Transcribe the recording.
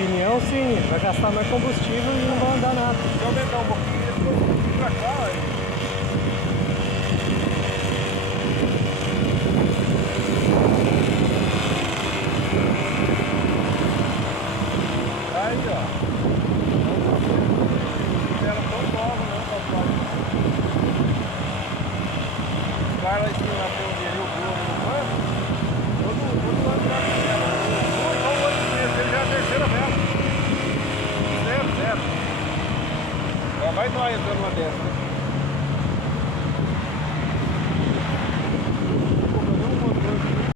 opinião, sim, vai gastar mais combustível e não vai andar nada. Se eu aumentar um pouquinho, ele ficou um pouquinho pra cá, aí. Aí, ó. Ela tão nova, né, papai? Os caras lá em cima, na teoria, o Bruno, no banco, todo ano já fizeram. O outro mês, ele já é a terceira vez. Zero. Já vai nós entrando lá dentro, né?